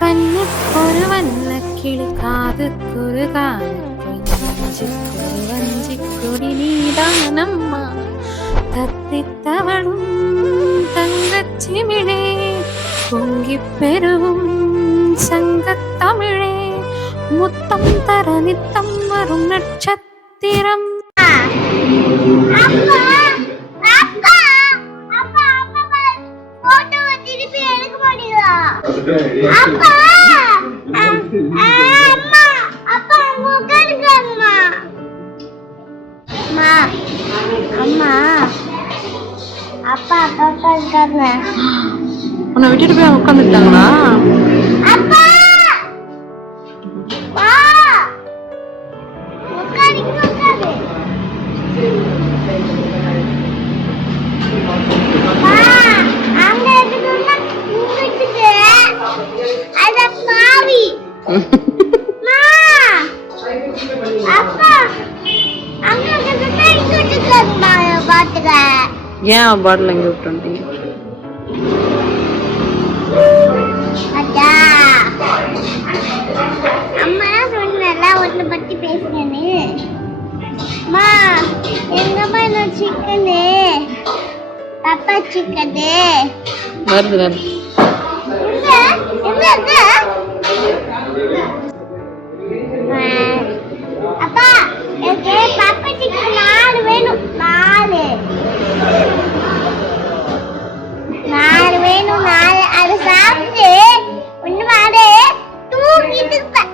കണ്ണുക്കൊരു വന്നക്കിളി കാതുക്കൊരു കാലക്കൊരു വഞ്ചിക്കൊടി നീതാനമ്മ തത്തിത്തവളും തങ്കച്ചിമിഴേ പൊങ്കിപ്പെരുവും സംഘത്തമിഴേ മുത്തം തര നിത്തം വരും നക്ഷത്തിരം. உன்னை விட்டுட்டு போய் அவங்க உட்காந்துட்டாங்களா? ஏன் பாட்டில் எங்க விட்டு அம்மா சொன்னல ஒன்ன பத்தி பேசுறேன்னு. மா எங்கம்மா இந்த சிக்கனு பாப்பா சிக்கனு வருது வருது. அப்பா எனக்கு பாப்பா சிக்கன் 4 வேணும். 4 வேணும். 4 அது சாப்பிட்டு ஒண்ணு வாடே தூங்கிட்டு இருப்பேன்.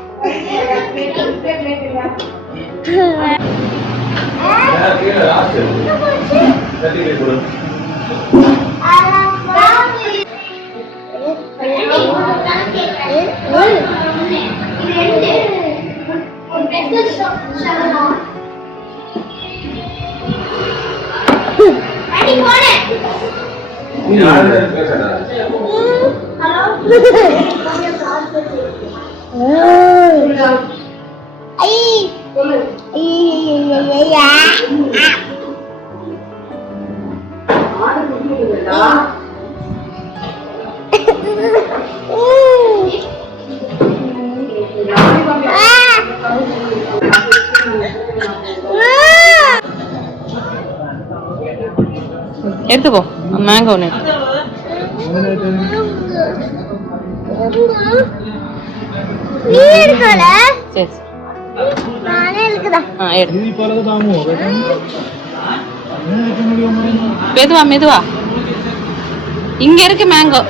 எடுத்துக்கோ மேங்கோ ஒன்று. மெதுவா மெதுவா, இங்க இருக்கு மேங்கோ.